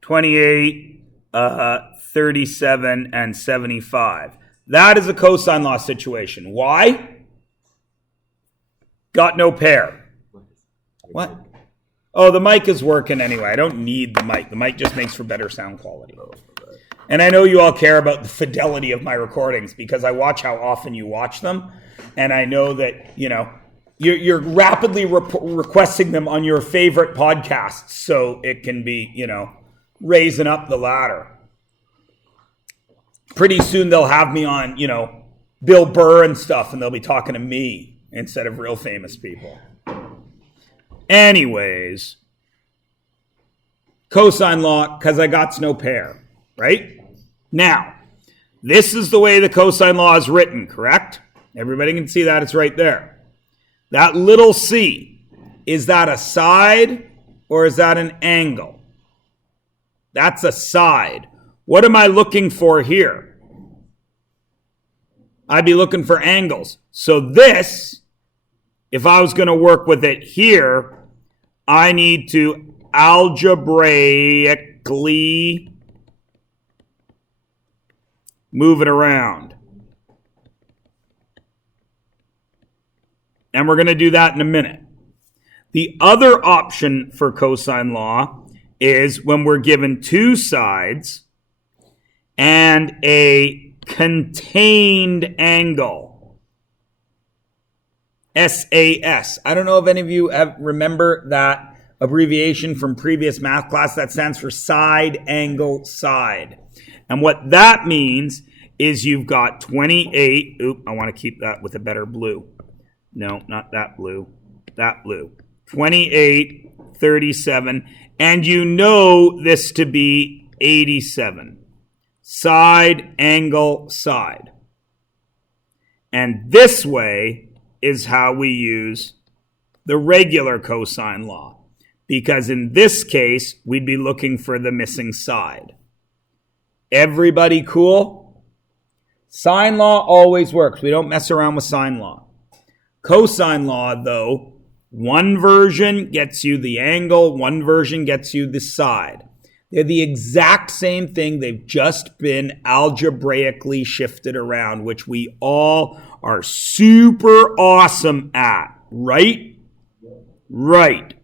28, 37, and 75. That is a cosine law situation. Why? Got no pair. What? Oh, the mic is working anyway. I don't need the mic. The mic just makes for better sound quality. And I know you all care about the fidelity of my recordings because I watch how often you watch them. And I know that, you're rapidly requesting them on your favorite podcasts so it can be, raising up the ladder. Pretty soon they'll have me on, Bill Burr and stuff, and they'll be talking to me instead of real famous people. Anyways, cosine law, because I got no pair, right? Now, this is the way the cosine law is written, correct? Everybody can see that. It's right there. That little c, is that a side or is that an angle? That's a side. What am I looking for here? I'd be looking for angles. So this, if I was going to work with it here, I need to algebraically move it around. And we're going to do that in a minute. The other option for cosine law is when we're given two sides and a contained angle. SAS. I don't know if any of you remember that abbreviation from previous math class. That stands for side, angle, side. And what that means is you've got 28. I want to keep that with a better blue. No, not that blue. That blue. 28, 37. And you know this to be 87. Side, angle, side. And this way is how we use the regular cosine law. Because in this case, we'd be looking for the missing side. Everybody cool? Sine law always works. We don't mess around with sine law. Cosine law, though, one version gets you the angle, one version gets you the side. They're the exact same thing. They've just been algebraically shifted around, which we all are super awesome at, right? Right.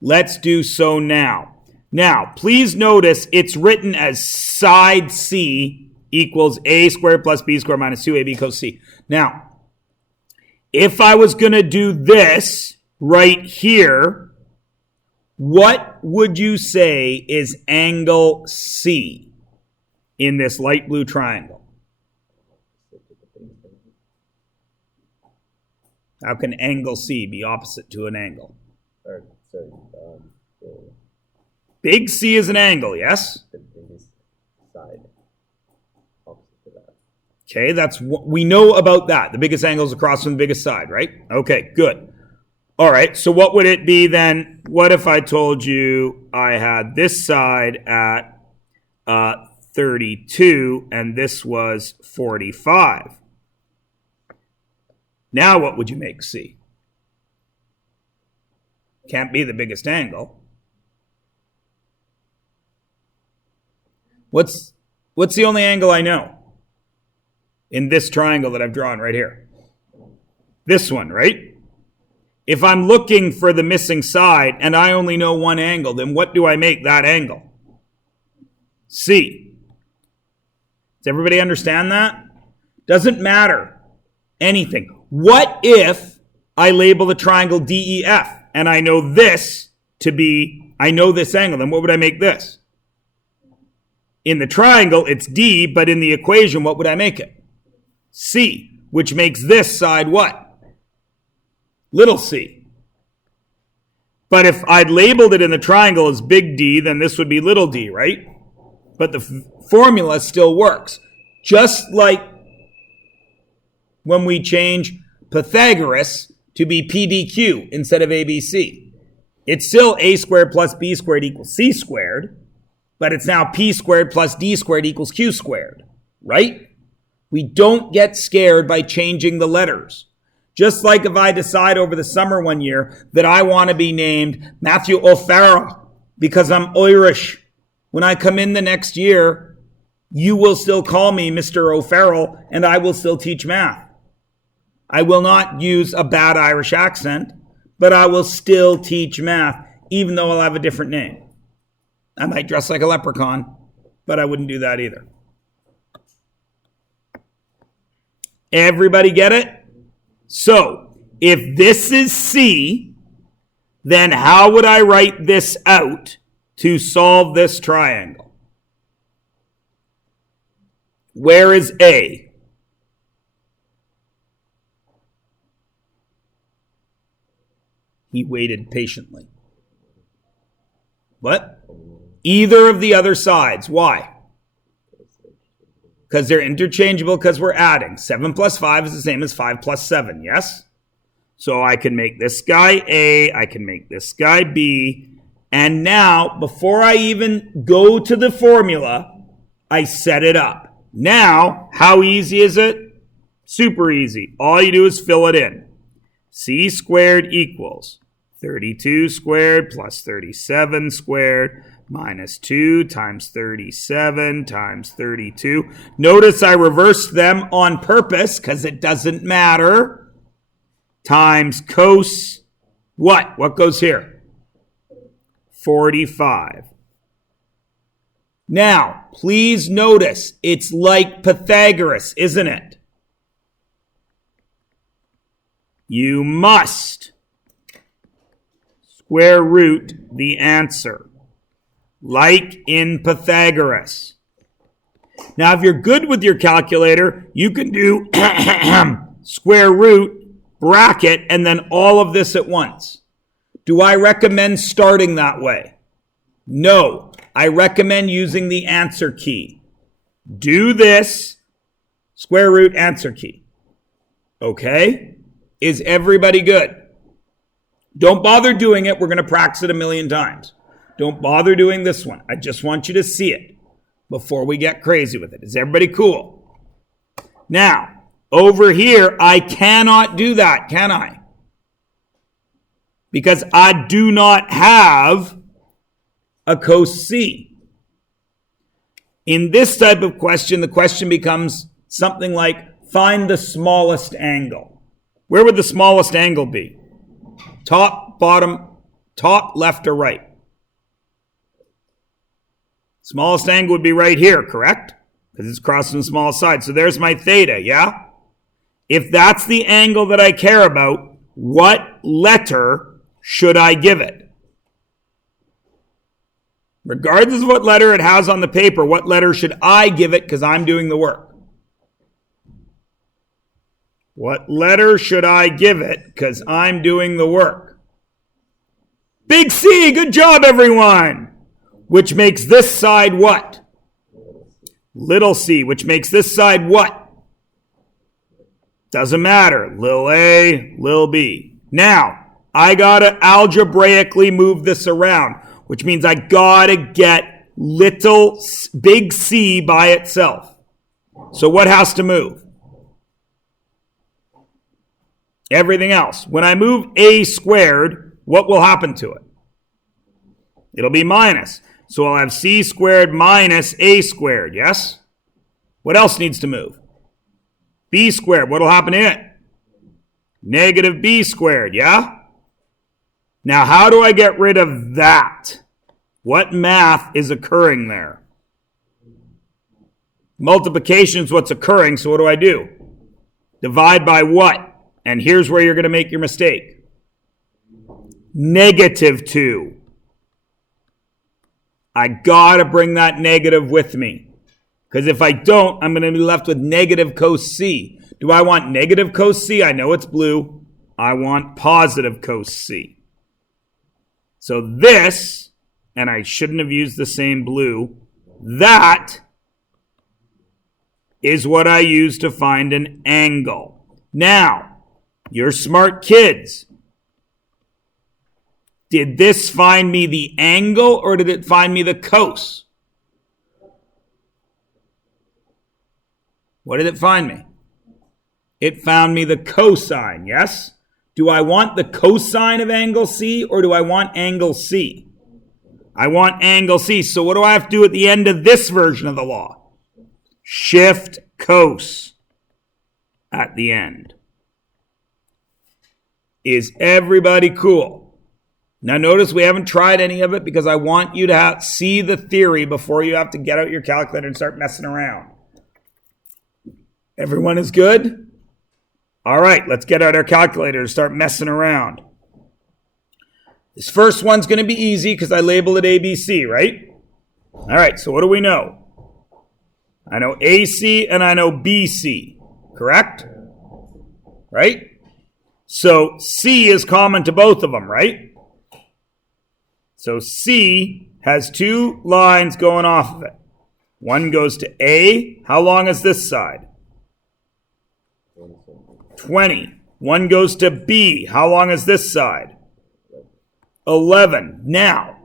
Let's do so now. Now, please notice it's written as side C equals A squared plus B squared minus 2AB cos C. Now, if I was going to do this right here, what would you say is angle C in this light blue triangle? How can angle C be opposite to an angle? Big C is an angle, yes? The biggest side opposite to that. Okay, that's what we know about that. The biggest angle is across from the biggest side, right? Okay, good. All right, so what would it be then? What if I told you I had this side at 32 and this was 45? Now what would you make C? Can't be the biggest angle. What's the only angle I know in this triangle that I've drawn right here? This one, right? If I'm looking for the missing side and I only know one angle, then what do I make that angle? C. Does everybody understand that? Doesn't matter anything. What if I label the triangle DEF and I know this to be, I know this angle, then what would I make this? In the triangle, it's D, but in the equation, what would I make it? C, which makes this side what? Little c. But if I'd labeled it in the triangle as big D, then this would be little d, right? But the formula still works. Just like when we change Pythagoras to be PDQ instead of ABC. It's still a squared plus b squared equals c squared, but it's now p squared plus d squared equals q squared, right? We don't get scared by changing the letters. Just like if I decide over the summer one year that I want to be named Matthew O'Farrell because I'm Irish, when I come in the next year, you will still call me Mr. O'Farrell and I will still teach math. I will not use a bad Irish accent, but I will still teach math, even though I'll have a different name. I might dress like a leprechaun, but I wouldn't do that either. Everybody get it? So, if this is C, then how would I write this out to solve this triangle? Where is A? He waited patiently. What? Either of the other sides. Why? Because they're interchangeable because we're adding. 7 plus 5 is the same as 5 plus 7, yes? So I can make this guy A, I can make this guy B, and now, before I even go to the formula, I set it up. Now, how easy is it? Super easy. All you do is fill it in. C squared equals 32 squared plus 37 squared minus 2 times 37 times 32. Notice I reversed them on purpose because it doesn't matter. Times cos what? What goes here? 45. Now, please notice it's like Pythagoras, isn't it? You must square root the answer, like in Pythagoras. Now, if you're good with your calculator, you can do square root, bracket, and then all of this at once. Do I recommend starting that way? No. I recommend using the answer key. Do this, square root, answer key. Okay? Is everybody good? Don't bother doing it. We're going to practice it a million times. Don't bother doing this one. I just want you to see it before we get crazy with it. Is everybody cool? Now, over here, I cannot do that, can I? Because I do not have a cos C. In this type of question, the question becomes something like, find the smallest angle. Where would the smallest angle be? Top, bottom, top, left, or right? Smallest angle would be right here, correct? Because it's crossing the smallest side. So there's my theta, yeah? If that's the angle that I care about, what letter should I give it? Regardless of what letter it has on the paper, what letter should I give it because I'm doing the work? What letter should I give it because I'm doing the work? Big C, good job, everyone. Which makes this side what? Little c, which makes this side what? Doesn't matter. Lil a, lil b. Now, I got to algebraically move this around, which means I got to get big C by itself. So what has to move? Everything else. When I move a squared, what will happen to it? It'll be minus. So I'll have c squared minus a squared, yes? What else needs to move? B squared. What will happen to it? Negative b squared, yeah? Now, how do I get rid of that? What math is occurring there? Multiplication is what's occurring, so what do I do? Divide by what? And here's where you're going to make your mistake. Negative 2. I got to bring that negative with me. Because if I don't, I'm going to be left with negative cos C. Do I want negative cos C? I know it's blue. I want positive cos C. So this, and I shouldn't have used the same blue, that is what I use to find an angle. Now, you're smart kids. Did this find me the angle or did it find me the cos? What did it find me? It found me the cosine, yes? Do I want the cosine of angle C or do I want angle C? I want angle C. So what do I have to do at the end of this version of the law? Shift cos at the end. Is everybody cool? Now notice we haven't tried any of it because I want you to see the theory before you have to get out your calculator and start messing around. Everyone is good? All right, let's get out our calculator and start messing around. This first one's going to be easy because I labeled it ABC, right? All right, so what do we know? I know AC and I know BC, correct? Right? So C is common to both of them, right? So C has two lines going off of it. One goes to A. How long is this side? 20. One goes to B. How long is this side? 11. Now,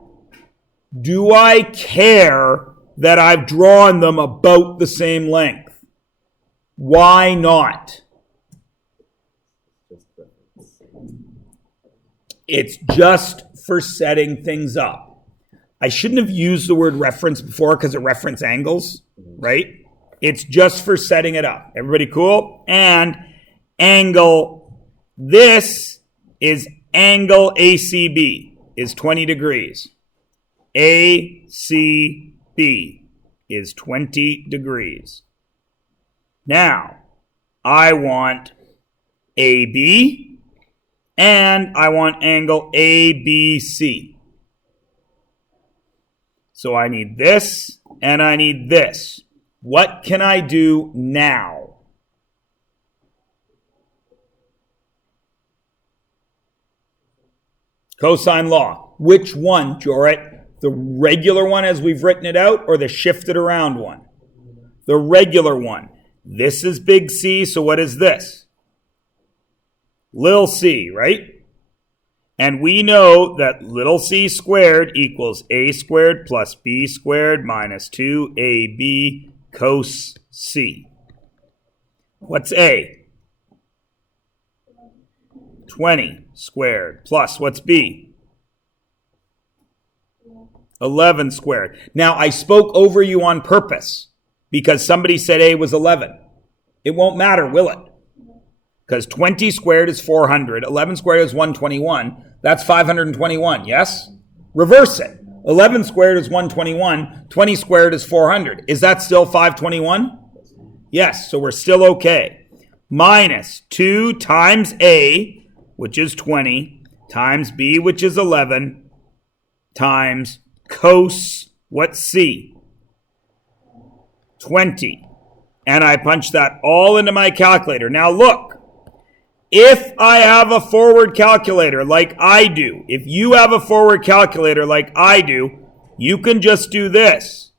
do I care that I've drawn them about the same length? Why not? It's just for setting things up. I shouldn't have used the word reference before because it reference angles, right? It's just for setting it up. Everybody cool? And angle, this is angle ACB, is 20 degrees. ACB is 20 degrees. Now, I want AB and I want angle ABC. So I need this and I need this. What can I do now? Cosine law. Which one, Jorit? The regular one as we've written it out or the shifted around one? The regular one. This is big C, so what is this? Little c, right? And we know that little c squared equals a squared plus b squared minus 2ab cos c. What's a? 20 squared plus what's b? 11 squared. Now, I spoke over you on purpose because somebody said a was 11. It won't matter, will it? Because 20 squared is 400. 11 squared is 121. That's 521, yes? Reverse it. 11 squared is 121. 20 squared is 400. Is that still 521? Yes, so we're still okay. Minus 2 times A, which is 20, times B, which is 11, times cos, what's C? 20. And I punch that all into my calculator. Now look. If I have a forward calculator like I do, if you have a forward calculator like I do, you can just do this.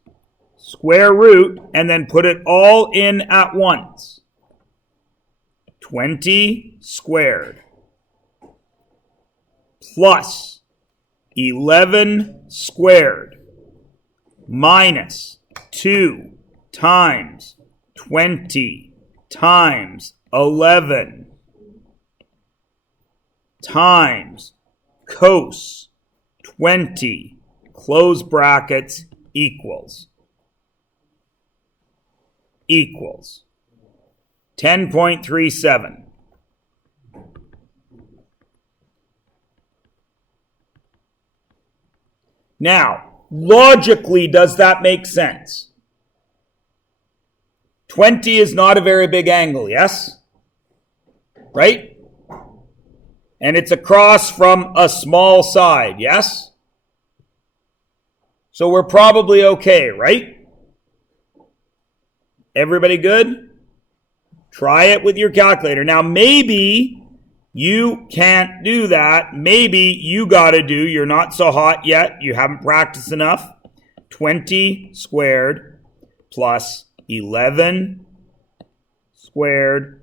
Square root and then put it all in at once. 20 squared plus 11 squared minus 2 times 20 times 11 times cos 20, close brackets, equals 10.37. Now, logically, does that make sense? 20 is not a very big angle, yes? Right? And it's across from a small side, yes? So we're probably okay, right? Everybody good? Try it with your calculator. Now, maybe you can't do that. Maybe you got to do, you're not so hot yet, you haven't practiced enough, 20 squared plus 11 squared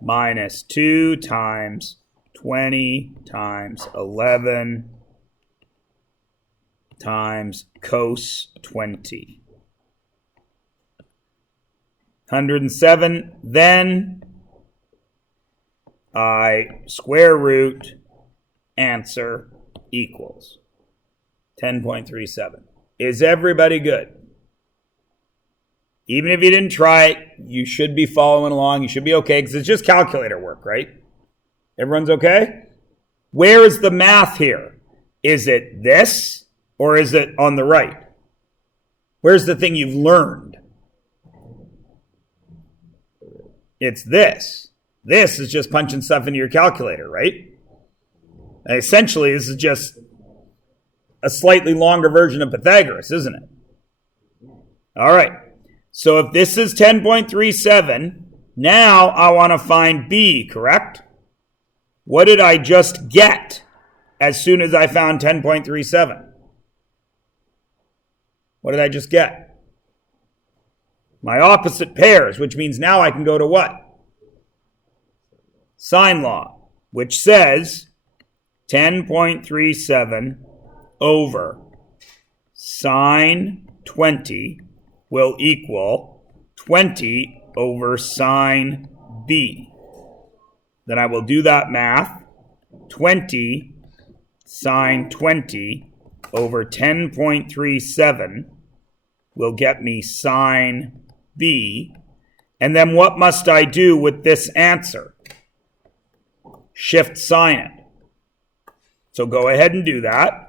minus 2 times 20 times 11 times cos 20. 107. Then I square root answer equals 10.37. Is everybody good? Even if you didn't try it, you should be following along. You should be okay because it's just calculator work, right? Everyone's okay? Where is the math here? Is it this or is it on the right? Where's the thing you've learned? It's this. This is just punching stuff into your calculator, right? And essentially, this is just a slightly longer version of Pythagoras, isn't it? All right. So if this is 10.37, now I want to find b, correct? What did I just get as soon as I found 10.37? What did I just get? My opposite pairs, which means now I can go to what? Sine law, which says 10.37 over sine 20 will equal 20 over sine b. Then I will do that math. 20 sine 20 over 10.37 will get me sine b. And then what must I do with this answer? Shift sign it. So go ahead and do that.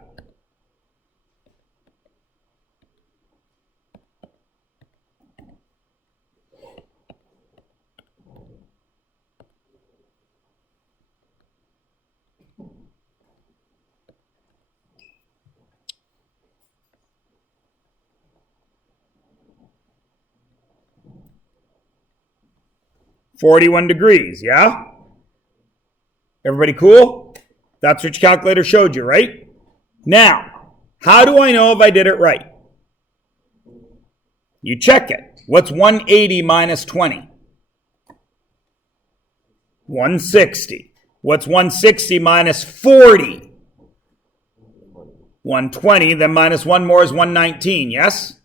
$41 degrees, yeah? Everybody cool? That's what your calculator showed you, right? Now, how do I know if I did it right? You check it. What's 180 minus 20? 160. What's 160 minus 40? 120. Then minus one more is 119, yes?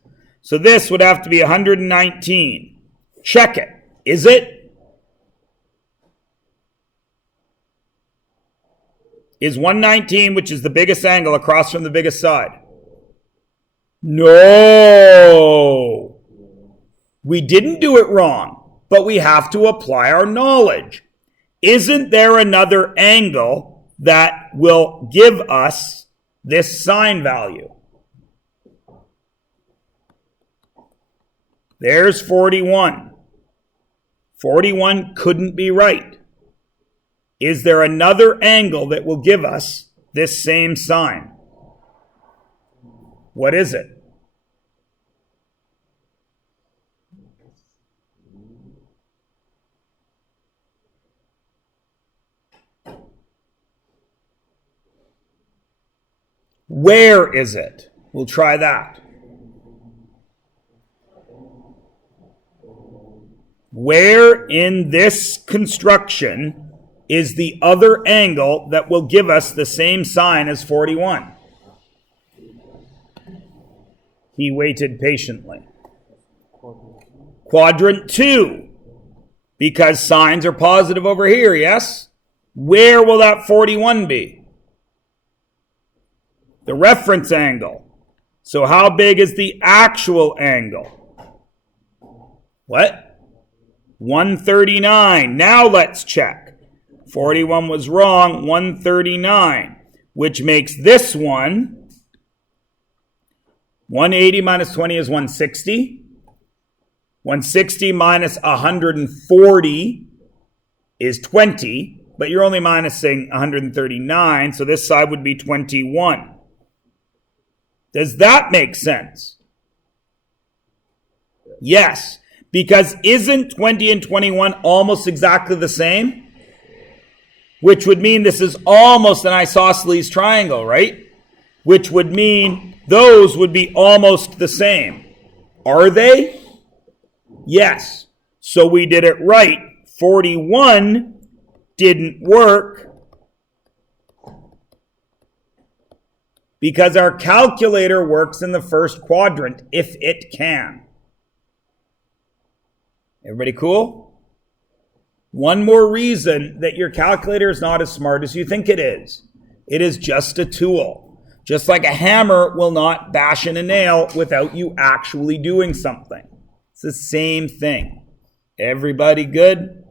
So this would have to be 119. Check it. Is it? Is 119, which is the biggest angle, across from the biggest side? No. We didn't do it wrong, but we have to apply our knowledge. Isn't there another angle that will give us this sine value? There's 41. 41 couldn't be right. Is there another angle that will give us this same sine? What is it? Where is it? We'll try that. Where in this construction is the other angle that will give us the same sine as 41? He waited patiently. Quadrant 2, because sines are positive over here, yes? Where will that 41 be? The reference angle. So how big is the actual angle? What? 139. Now let's check. 41 was wrong, 139, which makes this one, 180 minus 20 is 160. 160 minus 140 is 20, but you're only minusing 139, so this side would be 21. Does that make sense? Yes, because isn't 20 and 21 almost exactly the same? Which would mean this is almost an isosceles triangle, right? Which would mean those would be almost the same. Are they? Yes. So we did it right. 41 didn't work because our calculator works in the first quadrant if it can. Everybody cool? One more reason that your calculator is not as smart as you think it is. It is just a tool. Just like a hammer will not bash in a nail without you actually doing something. It's the same thing. Everybody good?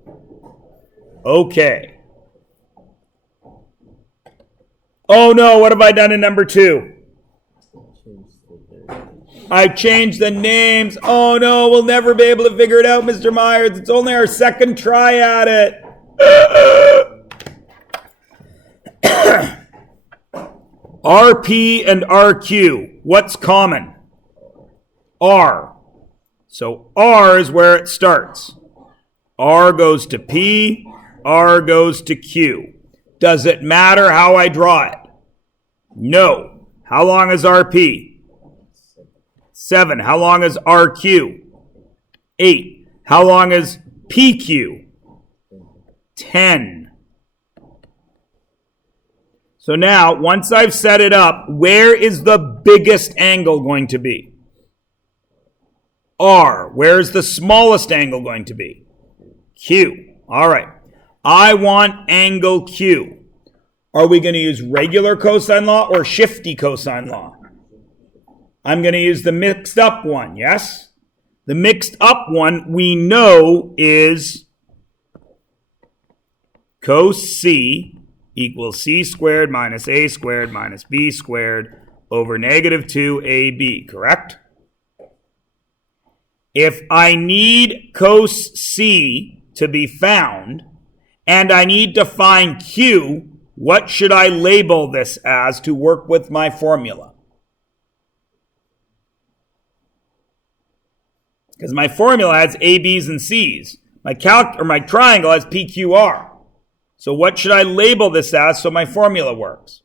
Okay. Oh no, what have I done in number 2? I changed the names. Oh no, we'll never be able to figure it out, Mr. Myers. It's only our second try at it. RP and RQ. What's common? R. So R is where it starts. R goes to P. R goes to Q. Does it matter how I draw it? No. How long is RP? 7. How long is RQ? 8. How long is PQ? 10. So now, once I've set it up, where is the biggest angle going to be? R. Where is the smallest angle going to be? Q. All right. I want angle Q. Are we going to use regular cosine law or shifty cosine law? I'm going to use the mixed up one, yes? The mixed up one we know is cos C equals C squared minus A squared minus B squared over negative 2AB, correct? If I need cos C to be found, and I need to find Q, what should I label this as to work with my formula? Because my formula has A, B's, and C's. My triangle has PQR. So what should I label this as so my formula works?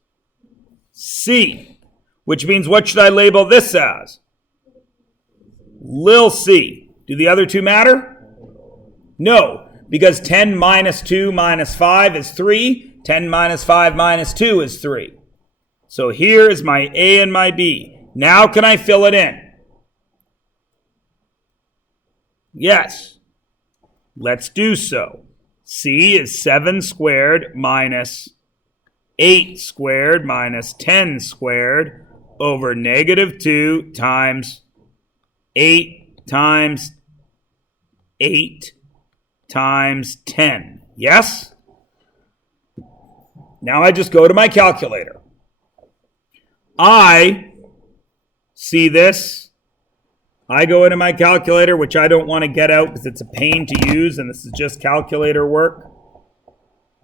C. Which means what should I label this as? Lil c. Do the other two matter? No, because 10 minus 2 minus 5 is 3. 10 minus 5 minus 2 is 3. So here is my A and my B. Now can I fill it in? Yes. Let's do so. C is 7 squared minus 8 squared minus 10 squared over negative 2 times 8 times 8 times 10. Yes? Now I just go to my calculator. I see this. I go into my calculator, which I don't want to get out because it's a pain to use, and this is just calculator work.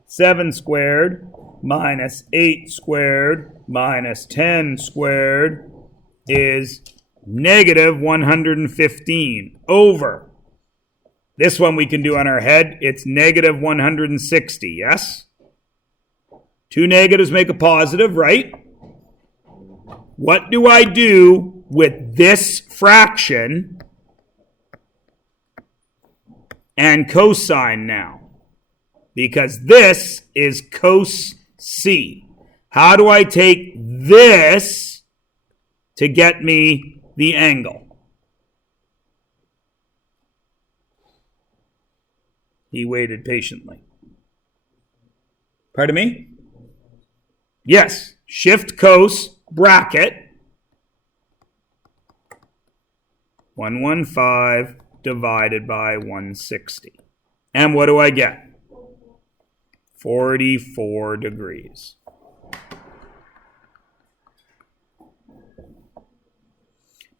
7 squared minus 8 squared minus 10 squared is negative 115 over. This one we can do on our head. It's negative 160, yes? Two negatives make a positive, right? What do I do with this fraction and cosine now? Because this is cos C. How do I take this to get me the angle? He waited patiently. Pardon me? Yes. Shift cos bracket 115 divided by 160. And what do I get? 44 degrees.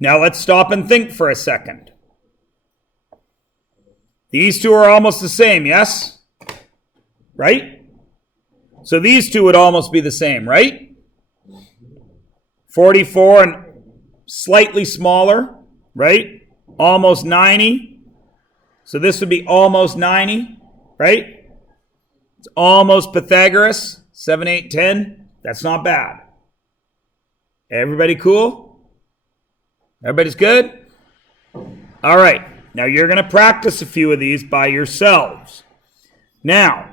Now let's stop and think for a second. These two are almost the same, yes? Right? So these two would almost be the same, right? 44 and slightly smaller, right? Almost 90. So this would be almost 90, right? It's almost Pythagoras, 7, 8, 10. That's not bad. Everybody cool? Everybody's good? All right. Now you're going to practice a few of these by yourselves. Now,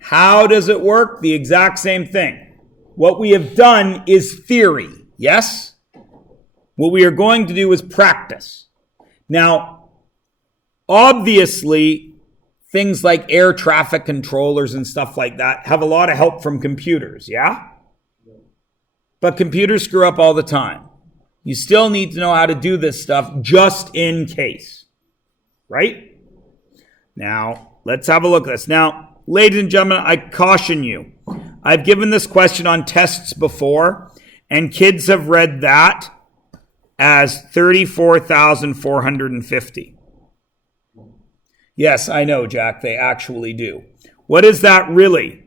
how does it work? The exact same thing. What we have done is theory, yes? What we are going to do is practice. Now, Obviously, things like air traffic controllers and stuff like that have a lot of help from computers, yeah? But computers screw up all the time. You still need to know how to do this stuff just in case, right? Now, let's have a look at this. Now, ladies and gentlemen, I caution you. I've given this question on tests before, and kids have read that as 34,450. Yes, I know, Jack, they actually do. What is that really?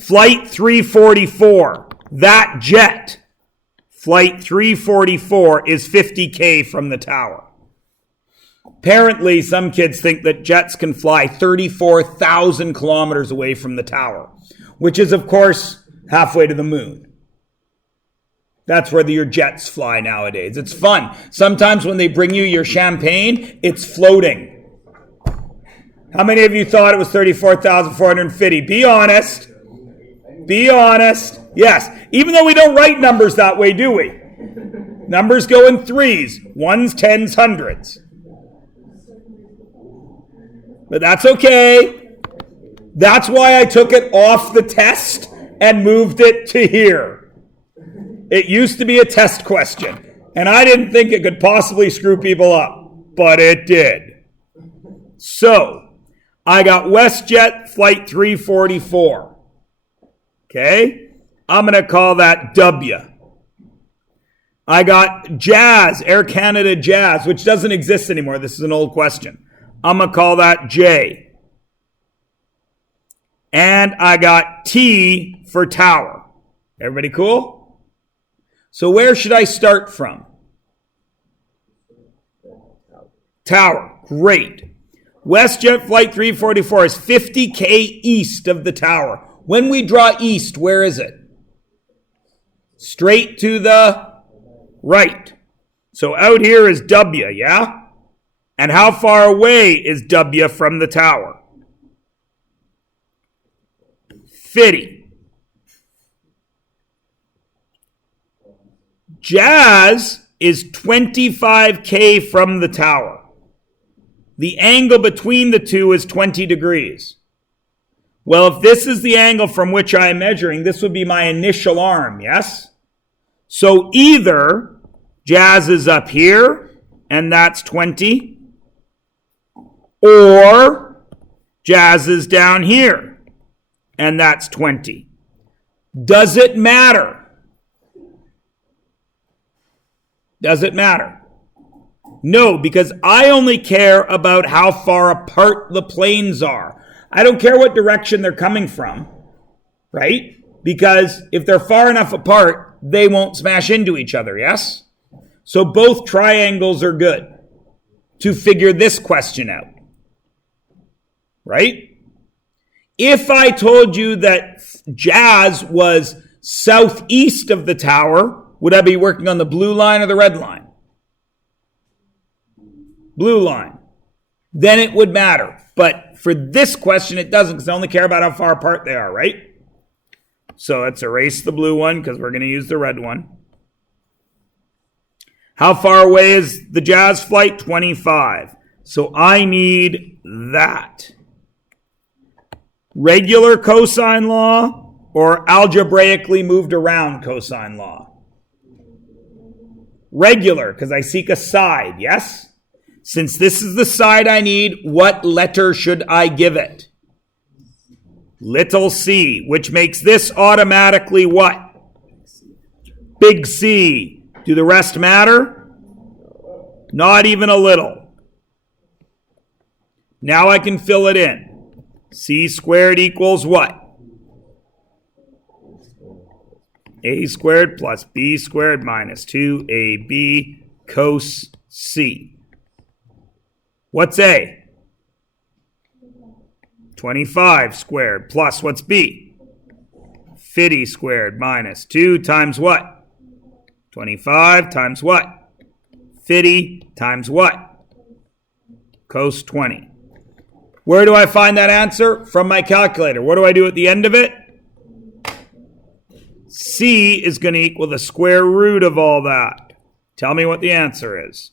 Flight 344, that jet, Flight 344 is 50K from the tower. Apparently, some kids think that jets can fly 34,000 kilometers away from the tower, which is, of course, halfway to the moon. That's where your jets fly nowadays. It's fun. Sometimes when they bring you your champagne, it's floating. How many of you thought it was 34,450? Be honest. Be honest. Yes. Even though we don't write numbers that way, do we? Numbers go in threes. Ones, tens, hundreds. But that's okay. That's why I took it off the test and moved it to here. It used to be a test question, and I didn't think it could possibly screw people up, but it did. So, I got WestJet Flight 344. Okay? I'm going to call that W. I got Jazz, Air Canada Jazz, which doesn't exist anymore. This is an old question. I'm going to call that J. And I got T for Tower. Everybody cool? So where should I start from? Tower. Great. WestJet Flight 344 is 50K east of the tower. When we draw east, where is it? Straight to the right. So out here is W, yeah? And how far away is W from the tower? 50. Jazz is 25K from the tower. The angle between the two is 20 degrees. Well, if this is the angle from which I am measuring, this would be my initial arm, yes? So either Jazz is up here, and that's 20, or Jazz is down here, and that's 20. Does it matter? Does it matter? No, because I only care about how far apart the planes are. I don't care what direction they're coming from, right? Because if they're far enough apart, they won't smash into each other, yes? So both triangles are good to figure this question out, right? If I told you that Jazz was southeast of the tower, would I be working on the blue line or the red line? Blue line. Then it would matter. But for this question, it doesn't, because I only care about how far apart they are, right? So let's erase the blue one, because we're going to use the red one. How far away is the Jazz flight? 25. So I need that. Regular cosine law or algebraically moved around cosine law? Regular, because I seek a side, yes? Since this is the side I need, what letter should I give it? Little c, which makes this automatically what? Big C. Do the rest matter? Not even a little. Now I can fill it in. C squared equals what? A squared plus B squared minus 2AB cos C. What's A? 25 squared plus what's B? 50 squared minus 2 times what? 25 times what? 50 times what? Cos 20. Where do I find that answer? From my calculator. What do I do at the end of it? C is going to equal the square root of all that. Tell me what the answer is.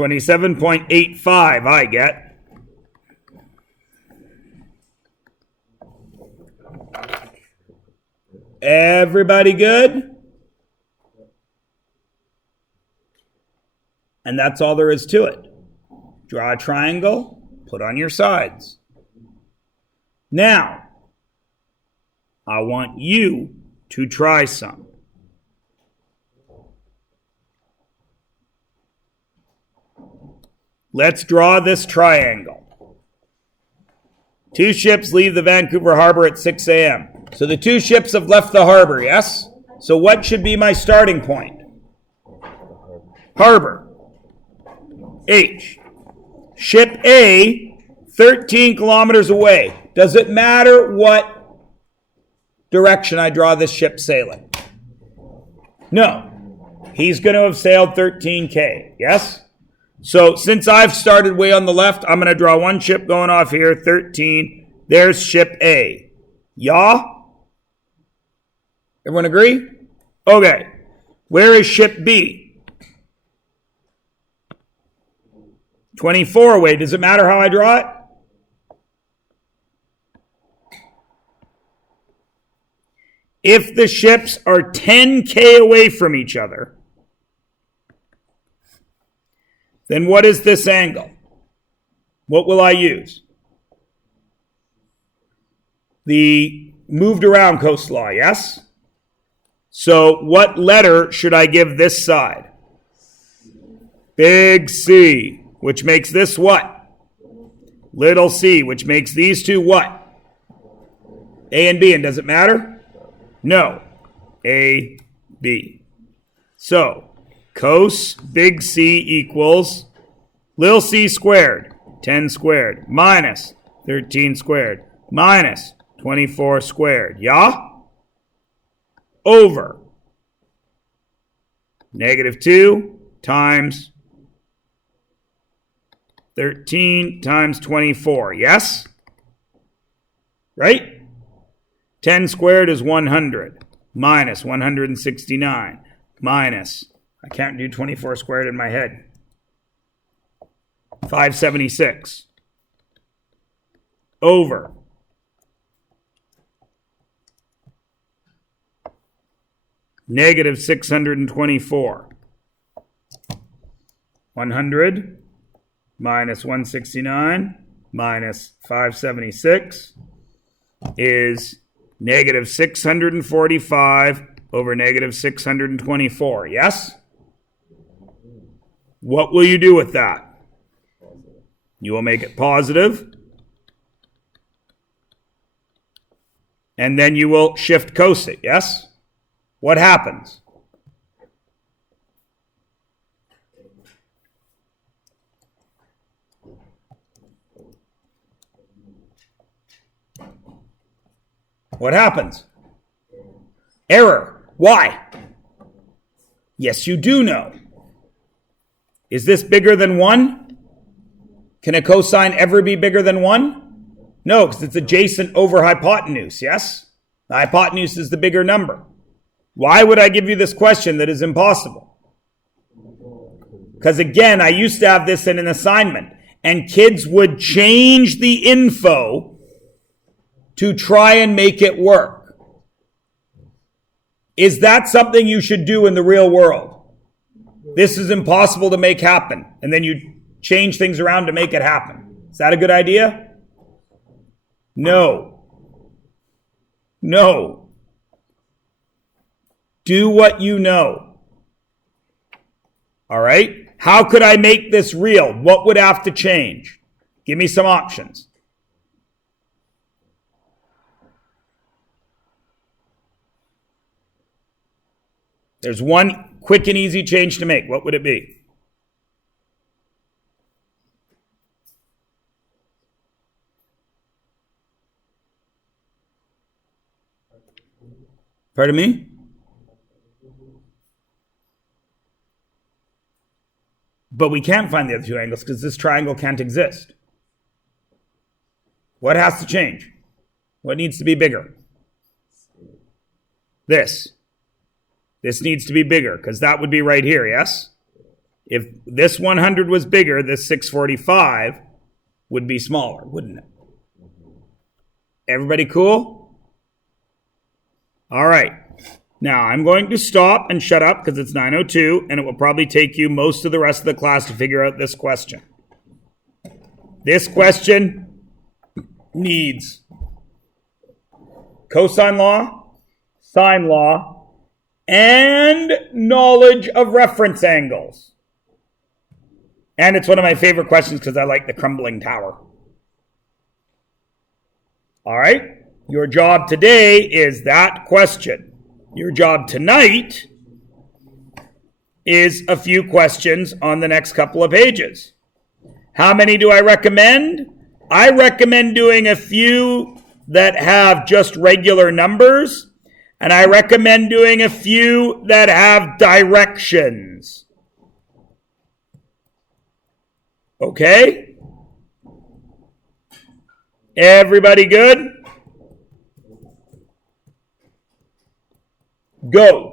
$27.85 I get. Everybody good? And that's all there is to it. Draw a triangle, put on your sides. Now, I want you to try some. Let's draw this triangle. 2 ships leave the Vancouver harbor at 6 a.m. So the 2 ships have left the harbor, yes? So what should be my starting point? Harbor. H. Ship A, 13 kilometers away. Does it matter what direction I draw this ship sailing? No. He's going to have sailed 13K, yes? So since I've started way on the left, I'm going to draw one ship going off here, 13. There's ship A. Yeah? Everyone agree? Okay. Where is ship B? 24 away. Does it matter how I draw it? If the ships are 10K away from each other, then what is this angle? What will I use? The moved around coast law, yes? So what letter should I give this side? Big C, which makes this what? Little c, which makes these two what? A and B, and does it matter? No. A, B. So, cos big C equals little c squared, 10 squared, minus 13 squared, minus 24 squared. Yeah? Over -2 times 13 times 24. Yes? Right? 10 squared is 100 minus 169 minus, I can't do 24 squared in my head, 576 over -624. 100 minus 169 minus 576 is -645 over -624. Yes? What will you do with that? You will make it positive. And then you will shift cos it. Yes? What happens? What happens? Error. Why? Yes, you do know. Is this bigger than 1? Can a cosine ever be bigger than 1? No, because it's adjacent over hypotenuse, yes? The hypotenuse is the bigger number. Why would I give you this question that is impossible? Because again, I used to have this in an assignment, and kids would change the info to try and make it work. Is that something you should do in the real world? This is impossible to make happen, and then you change things around to make it happen. Is that a good idea? No. No. Do what you know. All right? How could I make this real? What would have to change? Give me some options. There's one quick and easy change to make. What would it be? Pardon me? But we can't find the other two angles because this triangle can't exist. What has to change? What needs to be bigger? This. This needs to be bigger because that would be right here, yes? If this 100 was bigger, this 645 would be smaller, wouldn't it? Everybody cool? All right. Now, I'm going to stop and shut up because it's 9:02, and it will probably take you most of the rest of the class to figure out this question. This question needs cosine law, sine law, and knowledge of reference angles. And it's one of my favorite questions because I like the crumbling tower. All right? Your job today is that question. Your job tonight is a few questions on the next couple of pages. How many do I recommend? I recommend doing a few that have just regular numbers, and I recommend doing a few that have directions. Okay? Everybody good? Go.